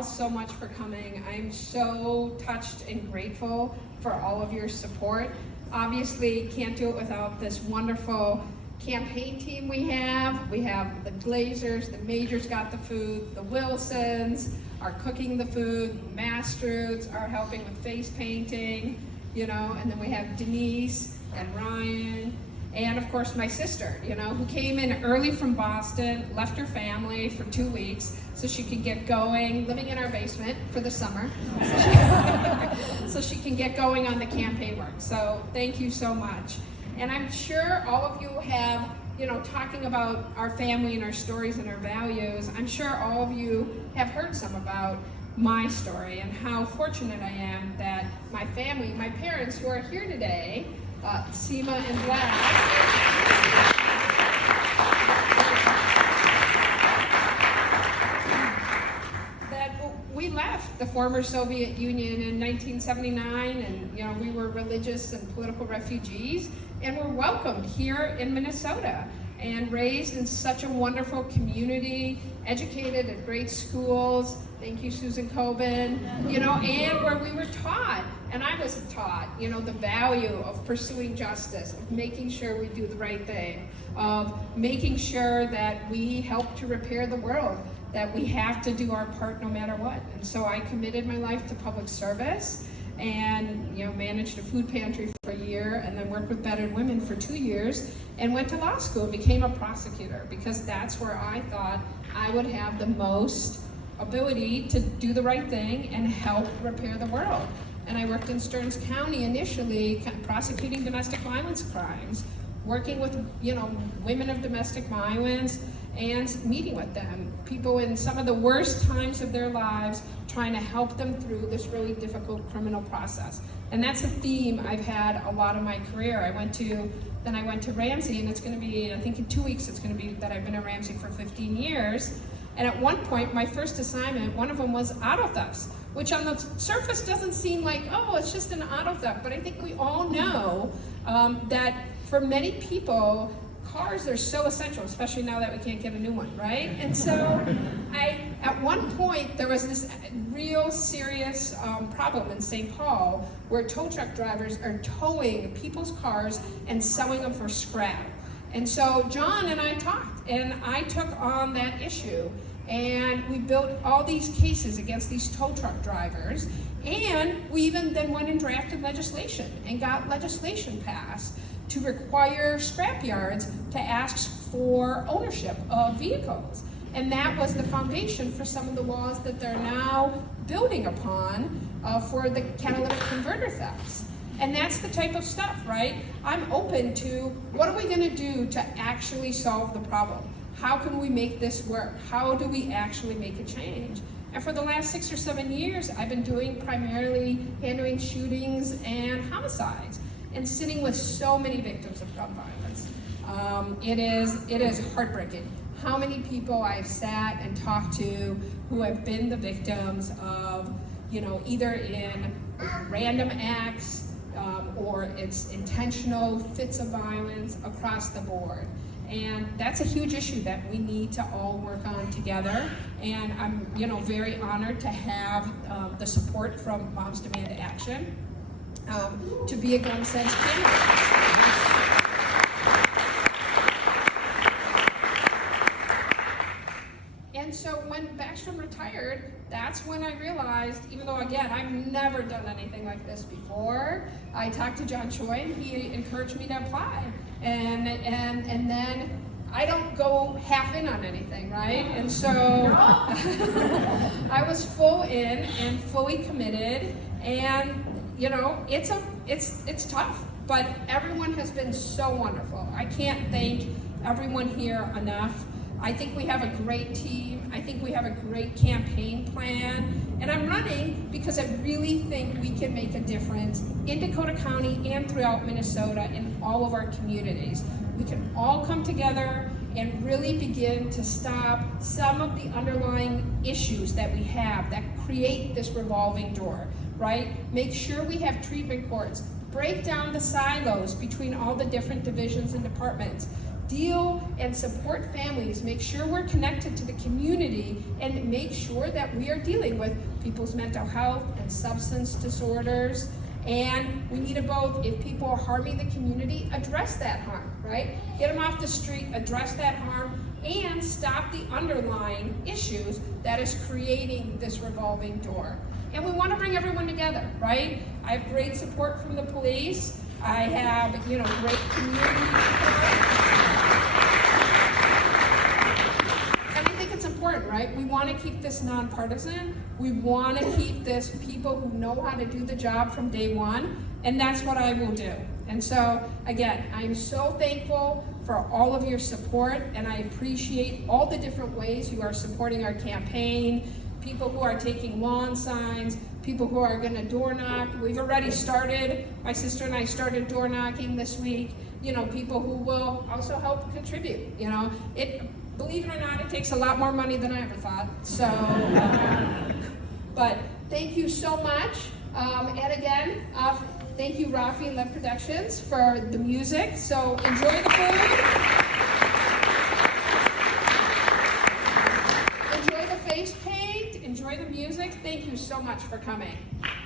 all so much for coming. I'm so touched and grateful for all of your support. Obviously, can't do it without this wonderful campaign team we have. We have the Glazers, the Majors got the food, the Wilsons are cooking the food, Mastroots are helping with face painting, you know, and then we have Denise and Ryan, and of course my sister, you know, who came in early from Boston, left her family for 2 weeks so she could get going, living in our basement for the summer, so she can get going on the campaign work. So thank you so much. And I'm sure all of you have, you know, talking about our family and our stories and our values, I'm sure all of you have heard some about my story and how fortunate I am that my family, my parents who are here today, Seema and Vlad, that we left the former Soviet Union in 1979, and you know, we were religious and political refugees, and were welcomed here in Minnesota and raised in such a wonderful community, educated at great schools. Thank you, Susan Coben. You know, and where we were taught, and I was taught, you know, the value of pursuing justice, of making sure we do the right thing, of making sure that we help to repair the world, that we have to do our part no matter what. And so I committed my life to public service and, you know, managed a food pantry for a year, and then worked with Battered Women for 2 years, and went to law school and became a prosecutor, because that's where I thought I would have the most ability to do the right thing and help repair the world. And I worked in Stearns County initially, prosecuting domestic violence crimes, working with, you know, women of domestic violence and meeting with them, people in some of the worst times of their lives, trying to help them through this really difficult criminal process. And that's a theme I've had a lot of my career. I went to Ramsey, and it's going to be, I think in 2 weeks, it's going to be that I've been at Ramsey for 15 years. And at one point, my first assignment, one of them was auto thefts, which on the surface doesn't seem like, oh, it's just an auto theft. But I think we all know that for many people, cars are so essential, especially now that we can't get a new one, right? And so at one point, there was this real serious problem in St. Paul where tow truck drivers are towing people's cars and selling them for scrap. And so John and I talked, and I took on that issue, and we built all these cases against these tow truck drivers, and we even then went and drafted legislation and got legislation passed to require scrap yards to ask for ownership of vehicles. And that was the foundation for some of the laws that they're now building upon for the catalytic converter thefts. And that's the type of stuff, right? I'm open to, what are we gonna do to actually solve the problem? How can we make this work? How do we actually make a change? And for the last 6 or 7 years, I've been doing primarily handling shootings and homicides, and sitting with so many victims of gun violence. It is heartbreaking how many people I've sat and talked to who have been the victims of, you know, either in random acts, or it's intentional fits of violence across the board. And that's a huge issue that we need to all work on together. And I'm, you know, very honored to have the support from Moms Demand Action to be a Gun Sense candidate. And so when Backstrom retired, that's when I realized, even though again, I've never done anything like this before, I talked to John Choi, and he encouraged me to apply. And then I don't go half in on anything, right? And so I was full in and fully committed, and you know, it's tough, but everyone has been so wonderful. I can't thank everyone here enough. I think we have a great team. I think we have a great campaign plan. And I'm running because I really think we can make a difference in Dakota County and throughout Minnesota in all of our communities. We can all come together and really begin to stop some of the underlying issues that we have that create this revolving door, right? Make sure we have treatment courts. Break down the silos between all the different divisions and departments. deal and support families, make sure we're connected to the community, and make sure that we are dealing with people's mental health and substance disorders. And we need to both, if people are harming the community, address that harm, right? Get them off the street, address that harm, and stop the underlying issues that is creating this revolving door. And we want to bring everyone together, right? I have great support from the police. I have, great community support. And I think it's important, right? We want to keep this nonpartisan. We want to keep this people who know how to do the job from day one, and that's what I will do. And so, again, I'm so thankful for all of your support, and I appreciate all the different ways you are supporting our campaign, people who are taking lawn signs, people who are going to door knock. We've already started, my sister and I started door knocking this week, people who will also help contribute. Believe it or not, it takes a lot more money than I ever thought. So, but thank you so much. And again, thank you, Rafi and Lev Productions, for the music. So enjoy the food. Enjoy the face paint. Enjoy the music. Thank you so much for coming.